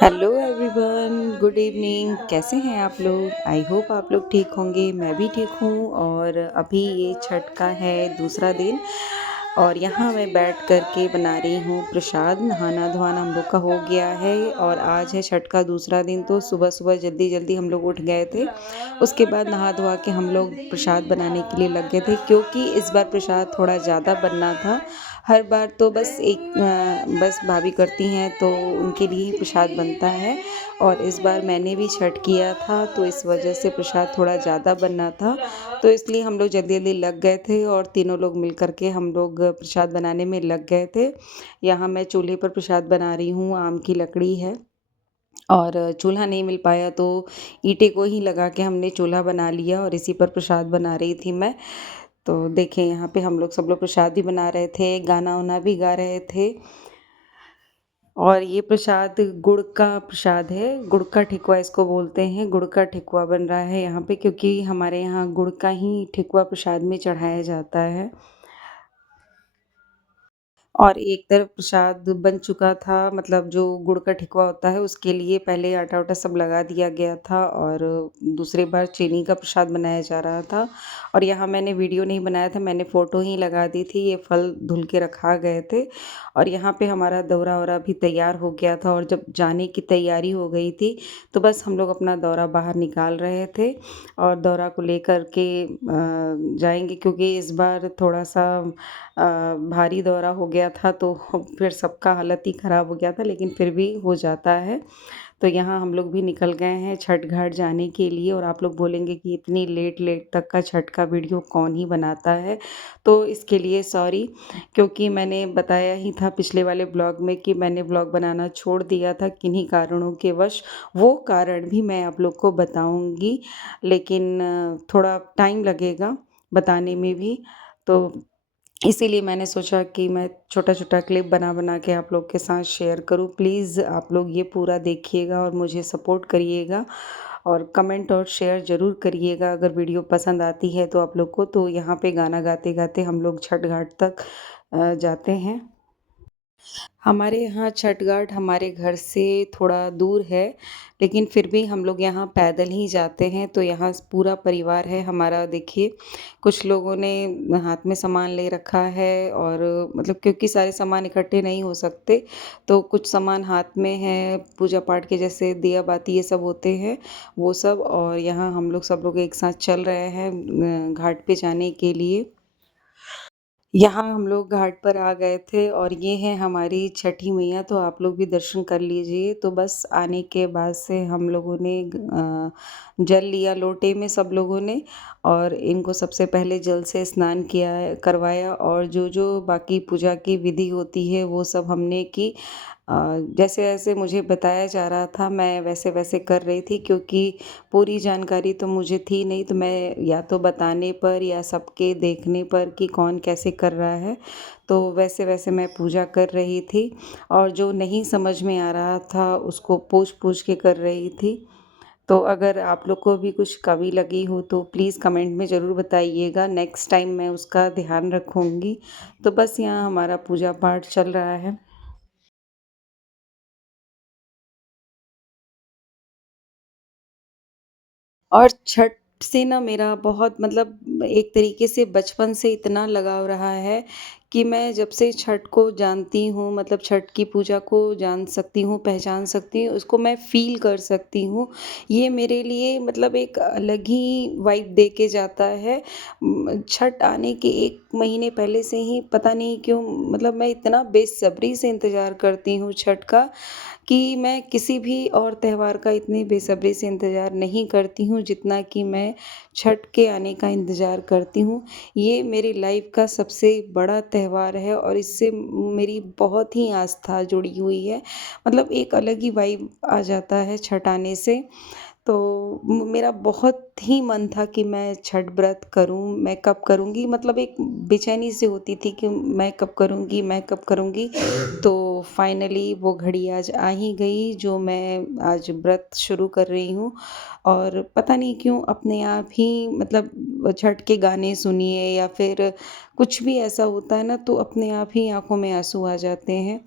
Hello everyone, good evening. कैसे हैं आप लोग? आई होप आप लोग ठीक होंगे। मैं भी ठीक हूँ। और अभी ये छठ का है दूसरा दिन और यहाँ मैं बैठ कर के बना रही हूँ प्रसाद। नहाना धोना हम लोग का हो गया है और आज है छठ का दूसरा दिन। तो सुबह सुबह जल्दी जल्दी हम लोग उठ गए थे। उसके बाद नहा धोआ के हम लोग प्रसाद बनाने के लिए लग गए थे, क्योंकि इस बार प्रसाद थोड़ा ज़्यादा बनना था। हर बार तो बस भाभी करती हैं तो उनके लिए ही प्रसाद बनता है। और इस बार मैंने भी छठ किया था तो इस वजह से प्रसाद थोड़ा ज़्यादा बनना था। तो इसलिए हम लोग जल्दी जल्दी लग गए थे और तीनों लोग मिल कर के हम लोग प्रसाद बनाने में लग गए थे। यहाँ मैं चूल्हे पर प्रसाद बना रही हूँ। आम की लकड़ी है और चूल्हा नहीं मिल पाया तो ईंटें को ही लगा के हमने चूल्हा बना लिया और इसी पर प्रसाद बना रही थी मैं। तो देखें, यहाँ पे हम लोग सब लोग प्रसाद भी बना रहे थे, गाना वाना भी गा रहे थे। और ये प्रसाद गुड़ का प्रसाद है। गुड़ का ठेकुआ इसको बोलते हैं। गुड़ का ठेकुआ बन रहा है यहाँ पे, क्योंकि हमारे यहाँ गुड़ का ही ठेकुआ प्रसाद में चढ़ाया जाता है। और एक तरफ प्रसाद बन चुका था, मतलब जो गुड़ का ठेकुआ होता है उसके लिए पहले आटा-वाटा सब लगा दिया गया था और दूसरी बार चीनी का प्रसाद बनाया जा रहा था। और यहाँ मैंने वीडियो नहीं बनाया था, मैंने फ़ोटो ही लगा दी थी। ये फल धुल के रखा गए थे और यहाँ पे हमारा दौरा-वौरा भी तैयार हो गया था और जब जाने की तैयारी हो गई थी, तो बस हम लोग अपना दौरा बाहर निकाल रहे थे और दौरा को लेकर के जाएँगे, क्योंकि इस बार थोड़ा-सा भारी दौरा हो गया था तो फिर सबका हालत ही ख़राब हो गया था, लेकिन फिर भी हो जाता है। तो यहाँ हम लोग भी निकल गए हैं छठ घाट जाने के लिए। और आप लोग बोलेंगे कि इतनी लेट लेट तक का छठ का वीडियो कौन ही बनाता है, तो इसके लिए सॉरी। क्योंकि मैंने बताया ही था पिछले वाले ब्लॉग में कि मैंने ब्लॉग बनाना छोड़ दिया था किन्हीं कारणों के वश। वो कारण भी मैं आप लोग को बताऊँगी, लेकिन थोड़ा टाइम लगेगा बताने में भी। तो इसीलिए मैंने सोचा कि मैं छोटा-छोटा क्लिप बना-बना के आप लोग के साथ शेयर करूँ। प्लीज़ आप लोग ये पूरा देखिएगा और मुझे सपोर्ट करिएगा और कमेंट और शेयर ज़रूर करिएगा अगर वीडियो पसंद आती है तो आप लोग को। तो यहाँ पे गाना गाते-गाते हम लोग छठ घाट तक जाते हैं। हमारे यहाँ छठ घाट हमारे घर से थोड़ा दूर है, लेकिन फिर भी हम लोग यहाँ पैदल ही जाते हैं। तो यहाँ पूरा परिवार है हमारा। देखिए, कुछ लोगों ने हाथ में सामान ले रखा है और मतलब क्योंकि सारे सामान इकट्ठे नहीं हो सकते, तो कुछ सामान हाथ में है, पूजा पाठ के जैसे दिया बाती ये सब होते हैं, वो सब। और यहाँ हम लोग सब लोग एक साथ चल रहे हैं घाट पे जाने के लिए। यहाँ हम लोग घाट पर आ गए थे और ये है हमारी छठी मैया, तो आप लोग भी दर्शन कर लीजिए। तो बस आने के बाद से हम लोगों ने जल लिया लोटे में सब लोगों ने और इनको सबसे पहले जल से स्नान किया करवाया और जो जो बाकी पूजा की विधि होती है वो सब हमने की। जैसे-जैसे मुझे बताया जा रहा था मैं वैसे-वैसे कर रही थी, क्योंकि पूरी जानकारी तो मुझे थी नहीं, तो मैं या तो बताने पर या सबके देखने पर कि कौन कैसे कर रहा है, तो वैसे-वैसे मैं पूजा कर रही थी। और जो नहीं समझ में आ रहा था उसको पूछ-पूछ के कर रही थी। तो अगर आप लोग को भी कुछ कमी लगी हो तो प्लीज़ कमेंट में ज़रूर बताइएगा, नेक्स्ट टाइम मैं उसका ध्यान रखूँगी। तो बस यहाँ हमारा पूजा पाठ चल रहा है। और छठ से ना मेरा बहुत मतलब एक तरीके से बचपन से इतना लगाव रहा है कि मैं जब से छठ को जानती हूँ, मतलब छठ की पूजा को जान सकती हूँ, पहचान सकती हूँ, उसको मैं फ़ील कर सकती हूँ। ये मेरे लिए मतलब एक अलग ही वाइब दे के जाता है। छठ आने के 1 महीने पहले से ही पता नहीं क्यों, मतलब मैं इतना बेसब्री से इंतज़ार करती हूँ छठ का कि मैं किसी भी और त्योहार का इतनी बेसब्री से इंतज़ार नहीं करती हूँ जितना कि मैं छठ के आने का इंतज़ार करती हूँ। ये मेरी लाइफ़ का सबसे बड़ा त्योहार है और इससे मेरी बहुत ही आस्था जुड़ी हुई है। मतलब एक अलग ही वाइब आ जाता है छठ आने से। तो मेरा बहुत ही मन था कि मैं छठ व्रत करूँ, मैं कब करूँगी, मतलब एक बेचैनी सी होती थी कि मैं कब करूँगी, मैं कब करूँगी। तो फाइनली वो घड़ी आज आ ही गई जो मैं आज व्रत शुरू कर रही हूँ। और पता नहीं क्यों अपने आप ही मतलब छठ के गाने सुनिए या फिर कुछ भी ऐसा होता है ना, तो अपने आप ही आँखों में आँसू आ जाते हैं।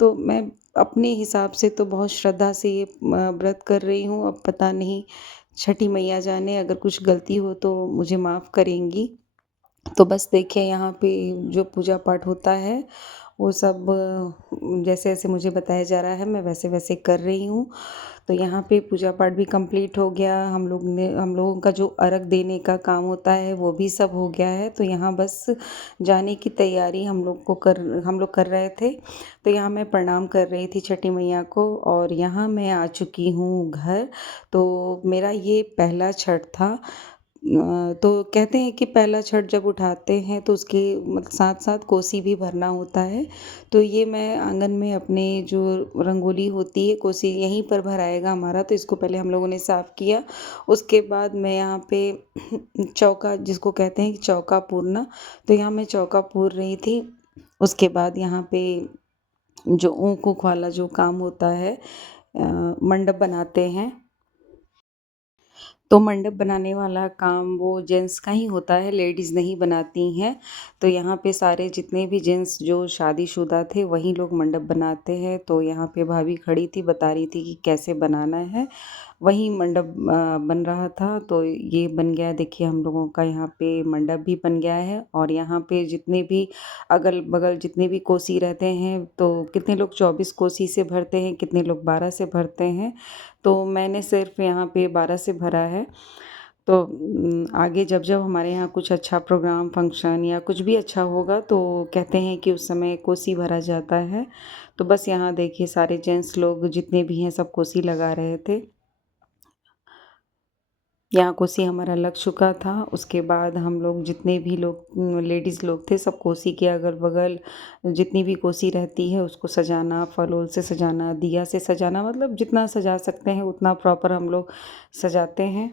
तो मैं अपने हिसाब से तो बहुत श्रद्धा से ये व्रत कर रही हूँ। अब पता नहीं छठी मैया जाने, अगर कुछ गलती हो तो मुझे माफ़ करेंगी। तो बस देखिए यहाँ पे जो पूजा पाठ होता है वो सब जैसे-जैसे मुझे बताया जा रहा है मैं वैसे-वैसे कर रही हूँ। तो यहाँ पे पूजा पाठ भी कंप्लीट हो गया, हम लोगों का जो अर्घ देने का काम होता है वो भी सब हो गया है। तो यहाँ बस जाने की तैयारी हम लोग कर रहे थे। तो यहाँ मैं प्रणाम कर रही थी छठी मैया को और यहाँ मैं आ चुकी हूँ घर। तो मेरा ये पहला छठ था। तो कहते हैं कि पहला छठ जब उठाते हैं तो उसके साथ-साथ कोसी भी भरना होता है। तो ये मैं आँगन में अपने जो रंगोली होती है कोसी यहीं पर भराएगा हमारा, तो इसको पहले हम लोगों ने साफ़ किया। उसके बाद मैं यहाँ पे चौका जिसको कहते हैं कि चौका पूरना, तो यहाँ मैं चौका पूर रही थी। उसके बाद यहाँ पे जो ऊख-ऊख वाला जो काम होता है मंडप बनाते हैं। तो मंडप बनाने वाला काम वो जेंट्स का ही होता है, लेडीज़ नहीं बनाती हैं। तो यहाँ पे सारे जितने भी जेंट्स जो शादीशुदा थे वही लोग मंडप बनाते हैं। तो यहाँ पे भाभी खड़ी थी बता रही थी कि कैसे बनाना है। वही मंडप बन रहा था तो ये बन गया देखिए हम लोगों का यहाँ पे मंडप भी बन गया है और यहाँ पे जितने भी अगल-बगल जितने भी कोसी रहते हैं तो कितने लोग 24 कोसी से भरते हैं, कितने लोग 12 से भरते हैं। तो मैंने सिर्फ़ यहाँ पे 12 से भरा है। तो आगे जब-जब हमारे यहाँ कुछ अच्छा प्रोग्राम, फंक्शन या कुछ भी अच्छा होगा तो कहते हैं कि उस समय कोसी भरा जाता है। तो बस यहाँ देखिए सारे जेंट्स लोग जितने भी हैं सब कोसी लगा रहे थे। यहाँ कोसी हमारा लग चुका था, उसके बाद हम लोग जितने भी लोग लेडीज़ लोग थे सब कोसी के अगल-बगल जितनी भी कोसी रहती है उसको सजाना, फल-वूल से सजाना, दिया से सजाना मतलब जितना सजा सकते हैं उतना प्रॉपर हम लोग सजाते हैं।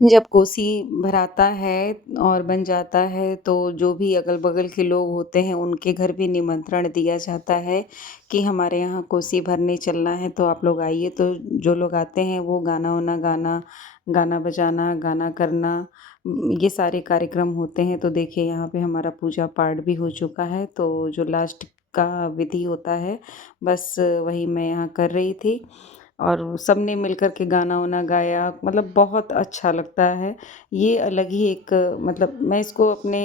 जब कोसी भराता है और बन जाता है तो जो भी अगल-बगल के लोग होते हैं उनके घर भी निमंत्रण दिया जाता है कि हमारे यहाँ कोसी भरने चलना है तो आप लोग आइए। तो जो लोग आते हैं वो गाना-वाना गाना, गाना बजाना, गाना करना ये सारे कार्यक्रम होते हैं। तो देखिए यहाँ पे हमारा पूजा पाठ भी हो चुका है तो जो लास्ट का विधि होता है बस वही मैं यहाँ कर रही थी। और सबने मिलकर के गाना-वाना गाया मतलब बहुत अच्छा लगता है। ये अलग ही एक मतलब मैं इसको अपने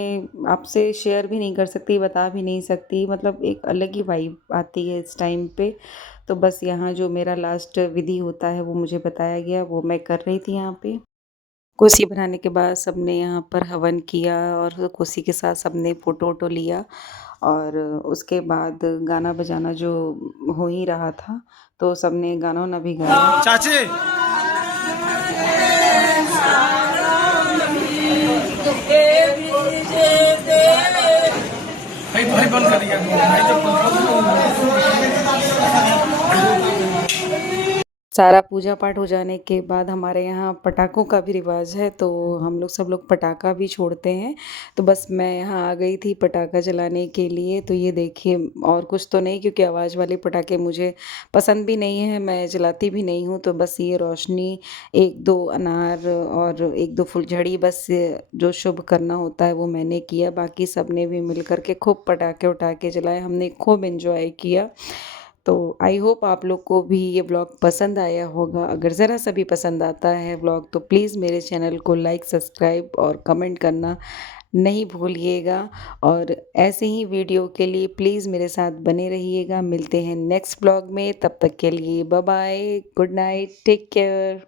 आपसे शेयर भी नहीं कर सकती, बता भी नहीं सकती मतलब एक अलग ही वाइब आती है इस टाइम पे। तो बस यहाँ जो मेरा लास्ट विधि होता है वो मुझे बताया गया, वो मैं कर रही थी यहाँ पे। कोसी भराने के बाद सबने यहाँ पर हवन किया और कोसी के साथ सबने फ़ोटो-वोटो लिया और उसके बाद गाना बजाना जो हो ही रहा था, तो सबने गाना-वाना भी गाया। चाची भाई भाई बंद कर दिया भाई सारा पूजा पाठ हो जाने के बाद हमारे यहाँ पटाखों का भी रिवाज है तो हम लोग सब लोग पटाखा भी छोड़ते हैं। तो बस मैं यहाँ आ गई थी पटाखा जलाने के लिए तो ये देखिए और कुछ तो नहीं क्योंकि आवाज़ वाले पटाखे मुझे पसंद भी नहीं है, मैं जलाती भी नहीं हूँ। तो बस ये रोशनी 1-2 अनार और 1-2 फुलझड़ी बस जो शुभ करना होता है वो मैंने किया। बाकी सबने भी मिल कर के खूब पटाखे-वटाखे जलाए, हमने खूब एन्जॉय किया। तो आई होप आप लोग को भी ये व्लॉग पसंद आया होगा। अगर ज़रा सा भी पसंद आता है व्लॉग तो प्लीज़ मेरे चैनल को लाइक, सब्सक्राइब और कमेंट करना नहीं भूलिएगा। और ऐसे ही वीडियो के लिए प्लीज़ मेरे साथ बने रहिएगा। मिलते हैं नेक्स्ट व्लॉग में, तब तक के लिए bye bye, good night, take care.